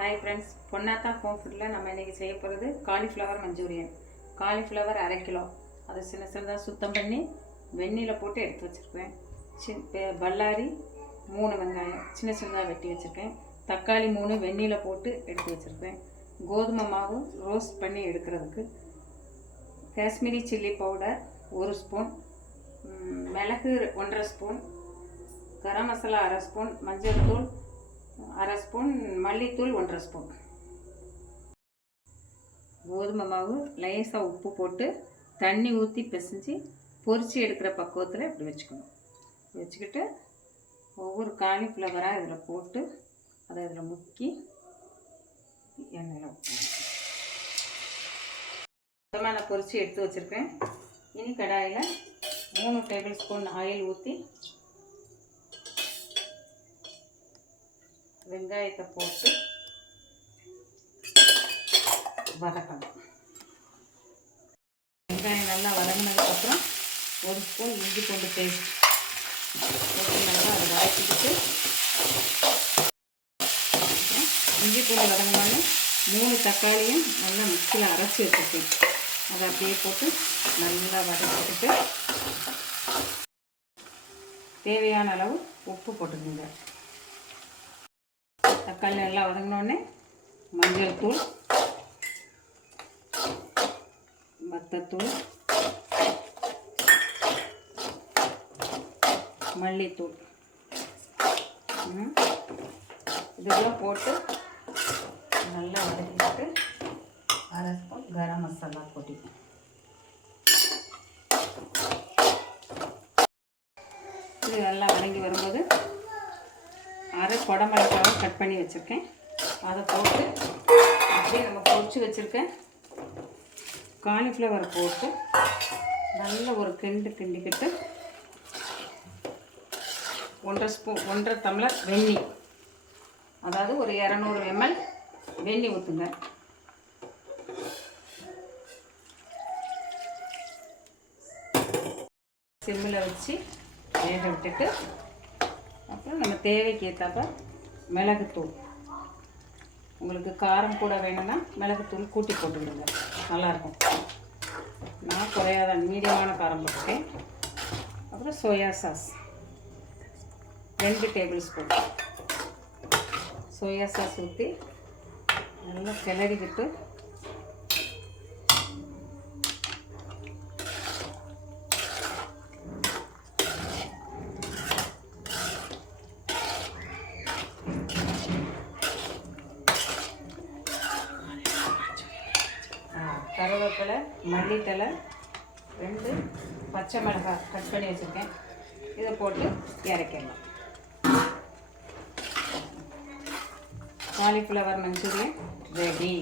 Hi friends, Ponnatha home ஃபுட்டில் நம்ம இன்றைக்கி செய்ய போகிறது காலிஃப்ளவர் மஞ்சூரியன். காலிஃப்ளவர் 1/2 கிலோ, அதை சின்ன சின்னதாக சுத்தம் பண்ணி வெந்நீரில் போட்டு எடுத்து வச்சுருக்கேன். பல்லாரி 3 வெங்காயம் சின்ன சின்னதாக வெட்டி வச்சுருக்கேன். தக்காளி 3 வெந்நீரில் போட்டு எடுத்து வச்சுருக்கேன். கோதுமை மாவு ரோஸ்ட் பண்ணி எடுக்கிறதுக்கு, காஷ்மீரி சில்லி பவுடர் 1 ஸ்பூன், மிளகு 1/2 ஸ்பூன், கரம் மசாலா 1/2 ஸ்பூன், மஞ்சள் தூள் 1/2 ஸ்பூன், மல்லித்தூள் 1/2 ஸ்பூன். கோதுமை மாவு லேசாக உப்பு போட்டு தண்ணி ஊற்றி பிசைஞ்சு பொரிச்சு எடுக்கிற பக்குவத்தில் இப்படி வச்சுக்கிட்டு ஒவ்வொரு காலிஃப்ளவராக இதில் போட்டு அதை இதில் முக்கி எண்ணெயில் சுத்தமாக நான் பொரிச்சு எடுத்து வச்சுருக்கேன். இனி கடாயில் 3 டேபிள் ஸ்பூன் ஆயில் ஊற்றி வெங்காயத்தை போட்டு வதக்கணும். வெங்காயம் நல்லா வதங்கினதுக்கப்புறம் 1 ஸ்பூன் இஞ்சி பூண்டு பேஸ்ட் போட்டு நல்லா அதை வதக்கிட்டு, இஞ்சி பூண்டு வதங்கினாலும் 3 தக்காளியும் நல்லா மிக்சியில் அரைச்சி வச்சுருக்கேன். அதை அப்படியே போட்டு நல்லா வதக்கிட்டு தேவையான அளவு உப்பு போட்டுக்கோங்க. தக்காளி நல்லா வதங்கினோடனே மஞ்சள் தூள், வத்தத்தூள், மல்லித்தூள் இதெல்லாம் போட்டு நல்லா வதக்கிட்டு 1/2 ஸ்பூன் கரம் மசாலா பொடி, இது நல்லா வதங்கி வரும்போது 1/2 குடமிளகாவை கட் பண்ணி வச்சுருக்கேன். அதை போட்டு அப்படியே நம்ம பொரிச்சு வச்சுருக்கேன் காலிஃப்ளவர் போட்டு நல்ல ஒரு கிண்டிக்கிட்டு 1/2 டம்ளர் வெந்நீர், அதாவது ஒரு 200 ml வெந்நீர் ஊற்றுங்க. சிம்மில் வச்சு வேக விட்டுட்டு, அப்புறம் நம்ம தேவைக்கு ஏற்றாப்ப மிளகுத்தூள், உங்களுக்கு காரம் கூட வேணும்னா மிளகுத்தூள் கூட்டி போட்டுக்கிடுங்க, நல்லாயிருக்கும். நான் குறையாத மீடியமான காரம் போட்டுருக்கேன். அப்புறம் soya sauce 2 table spoon soya sauce ஊற்றி நல்லா கிளறிக்கிட்டு கருவேப்பிலை, மல்லித்தலை, 2 பச்சை மிளகாய் கட் பண்ணி வச்சுருக்கேன். இதை போட்டு இறக்கிடலாம். Cauliflower Manchurian ready.